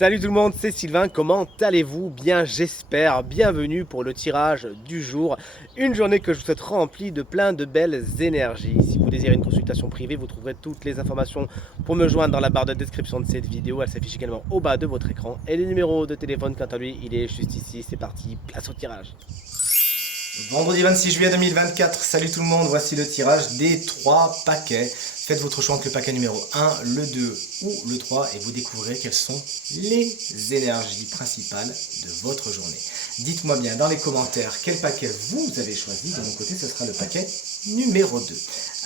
Salut tout le monde, c'est Sylvain, comment allez-vous? Bien j'espère, bienvenue pour le tirage du jour, une journée que je vous souhaite remplie de plein de belles énergies. Si vous désirez une consultation privée, vous trouverez toutes les informations pour me joindre dans la barre de description de cette vidéo, elle s'affiche également au bas de votre écran. Et le numéro de téléphone, quant à lui, il est juste ici, c'est parti, place au tirage. Vendredi 26 juillet 2024, salut tout le monde, voici le tirage des 3 paquets. Faites votre choix entre le paquet numéro 1, le 2 ou le 3 et vous découvrirez quelles sont les énergies principales de votre journée. Dites-moi bien dans les commentaires quel paquet vous avez choisi. De mon côté, ce sera le paquet numéro 2.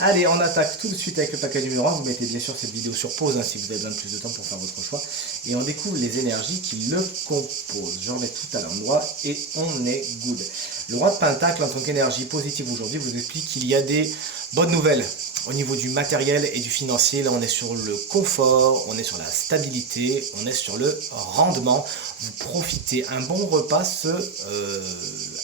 Allez, on attaque tout de suite avec le paquet numéro 1. Vous mettez bien sûr cette vidéo sur pause si vous avez besoin de plus de temps pour faire votre choix. Et on découvre les énergies qui le composent. Je remets tout à l'endroit et on est good. Le roi de Pentacle en tant qu'énergie positive aujourd'hui vous explique qu'il y a des bonnes nouvelles au niveau du matériel et du financier. Là on est sur le confort, on est sur la stabilité, on est sur le rendement. Vous profitez, un bon repas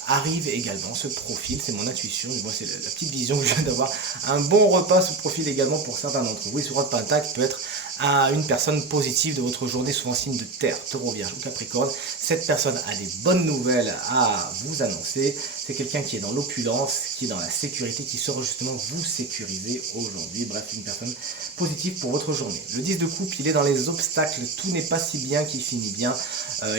arrive également, se profile, c'est mon intuition, moi c'est la petite vision que je viens d'avoir. Un bon repas se profile également pour certains d'entre vous. Et ce roi de Pentacle peut être à une personne positive de votre journée, souvent signe de terre, taureau, vierge ou capricorne. Cette personne a des bonnes nouvelles à vous annoncer. C'est quelqu'un qui est dans l'opulence, qui est dans la sécurité, qui saura justement vous sécuriser aujourd'hui. Bref, une personne positive pour votre journée. Le 10 de coupe, il est dans les obstacles. Tout n'est pas si bien qu'il finit bien.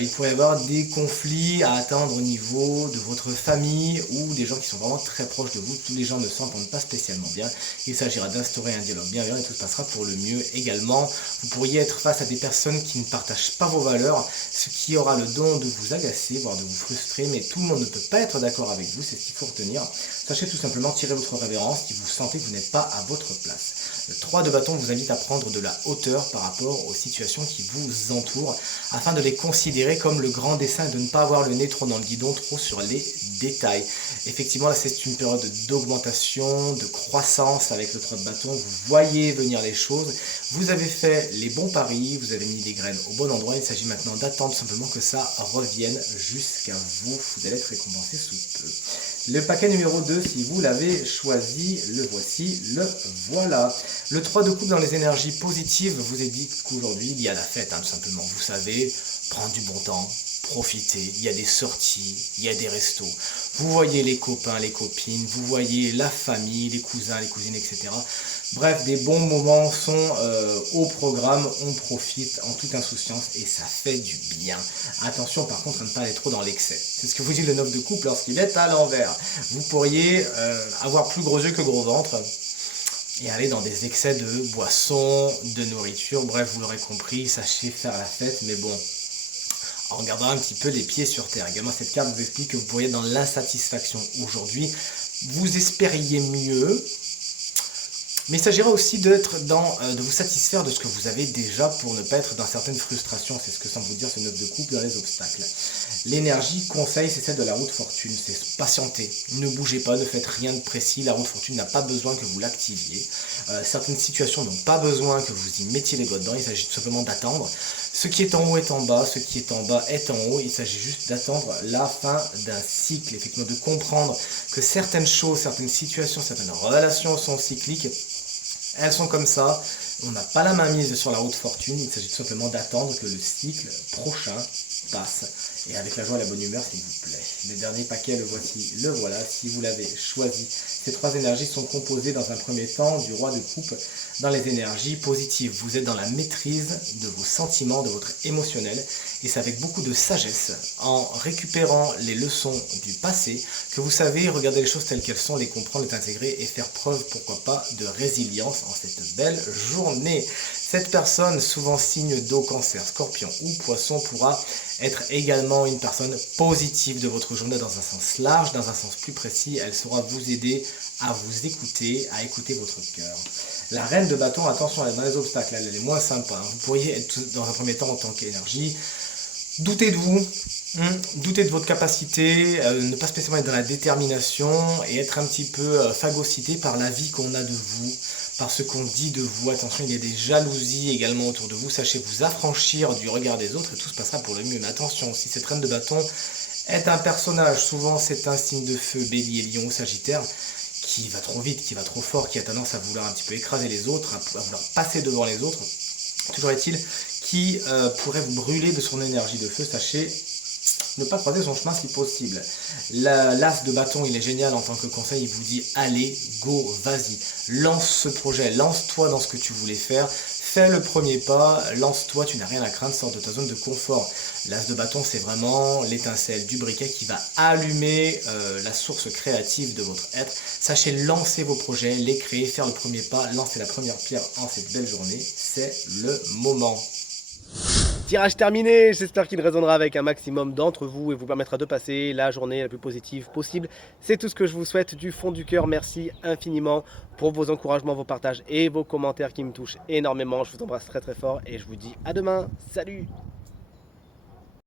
Il pourrait y avoir des conflits à atteindre au niveau de votre famille ou des gens qui sont vraiment très proches de vous. Tous les gens ne s'entendent pas spécialement bien. Il s'agira d'instaurer un dialogue bienveillant et tout se passera pour le mieux également. Vous pourriez être face à des personnes qui ne partagent pas vos valeurs, ce qui aura le don de vous agacer, voire de vous frustrer, mais tout le monde ne peut pas être d'accord avec vous, c'est ce qu'il faut retenir. Sachez tout simplement tirer votre révérence si vous sentez que vous n'êtes pas à votre place. Le 3 de bâton vous invite à prendre de la hauteur par rapport aux situations qui vous entourent, afin de les considérer comme le grand dessein et de ne pas avoir le nez trop dans le guidon, trop sur les détails. Effectivement, là c'est une période d'augmentation, de croissance avec le 3 de bâton, vous voyez venir les choses, vous avez fait les bons paris, vous avez mis les graines au bon endroit, il s'agit maintenant d'attendre simplement que ça revienne jusqu'à vous, vous allez être récompensé sous peu. Le paquet numéro 2, si vous l'avez choisi, le voici, le voilà. Le 3 de coupe dans les énergies positives vous dit qu'aujourd'hui il y a la fête, tout simplement. Vous savez, prendre du bon temps, profiter, il y a des sorties, il y a des restos. Vous voyez les copains, les copines, vous voyez la famille, les cousins, les cousines, etc. Bref, des bons moments sont au programme, on profite en toute insouciance et ça fait du bien. Attention par contre à ne pas aller trop dans l'excès. C'est ce que vous dit le 9 de coupe lorsqu'il est à l'envers. Vous pourriez avoir plus gros yeux que gros ventre et aller dans des excès de boissons, de nourriture. Bref, vous l'aurez compris, sachez faire la fête, mais bon, en regardant un petit peu les pieds sur terre. Également, cette carte vous explique que vous pourriez être dans l'insatisfaction aujourd'hui. Vous espériez mieux, mais il s'agira aussi de vous satisfaire de ce que vous avez déjà pour ne pas être dans certaines frustrations. C'est ce que semble vous dire ce 9 de coupe dans les obstacles. L'énergie conseil, c'est celle de la roue de fortune, c'est patienter. Ne bougez pas, ne faites rien de précis. La roue de fortune n'a pas besoin que vous l'activiez. Certaines situations n'ont pas besoin que vous y mettiez les doigts dedans. Il s'agit tout simplement d'attendre. Ce qui est en haut est en bas, ce qui est en bas est en haut. Il s'agit juste d'attendre la fin d'un cycle. Effectivement, de comprendre que certaines choses, certaines situations, certaines relations sont cycliques. Elles sont comme ça, on n'a pas la main mise sur la roue de fortune, il s'agit tout simplement d'attendre que le cycle prochain passe. Et avec la joie et la bonne humeur, s'il vous plaît. Le dernier paquet, le voici, le voilà, si vous l'avez choisi. Ces 3 énergies sont composées dans un premier temps du roi de coupe dans les énergies positives. Vous êtes dans la maîtrise de vos sentiments, de votre émotionnel. Et c'est avec beaucoup de sagesse, en récupérant les leçons du passé, que vous savez regarder les choses telles qu'elles sont, les comprendre, les intégrer et faire preuve, pourquoi pas, de résilience en cette belle journée. Cette personne, souvent signe d'eau, cancer, scorpion ou poisson, pourra être également une personne positive de votre journée dans un sens large, dans un sens plus précis. Elle saura vous aider à vous écouter, à écouter votre cœur. La reine de bâton, attention, elle est dans les obstacles, elle est moins sympa. Vous pourriez être dans un premier temps en tant qu'énergie. Doutez de vous, doutez de votre capacité, ne pas spécialement être dans la détermination et être un petit peu phagocyté par la vie qu'on a de vous, par ce qu'on dit de vous. Attention, il y a des jalousies également autour de vous, sachez vous affranchir du regard des autres et tout se passera pour le mieux. Mais attention, si cette reine de bâton est un personnage, souvent c'est un signe de feu, bélier, lion ou sagittaire, qui va trop vite, qui va trop fort, qui a tendance à vouloir un petit peu écraser les autres, à vouloir passer devant les autres. Toujours est-il qui pourrait vous brûler de son énergie de feu, sachez ne pas croiser son chemin si possible. L'as de bâton, il est génial en tant que conseil, il vous dit allez, go, vas-y, lance ce projet, lance-toi dans ce que tu voulais faire, fais le premier pas, lance-toi, tu n'as rien à craindre, sors de ta zone de confort. L'as de bâton, c'est vraiment l'étincelle du briquet qui va allumer la source créative de votre être. Sachez lancer vos projets, les créer, faire le premier pas, lancer la première pierre en cette belle journée, c'est le moment. Tirage terminé, j'espère qu'il résonnera avec un maximum d'entre vous et vous permettra de passer la journée la plus positive possible. C'est tout ce que je vous souhaite du fond du cœur. Merci infiniment pour vos encouragements, vos partages et vos commentaires qui me touchent énormément. Je vous embrasse très très fort et je vous dis à demain. Salut!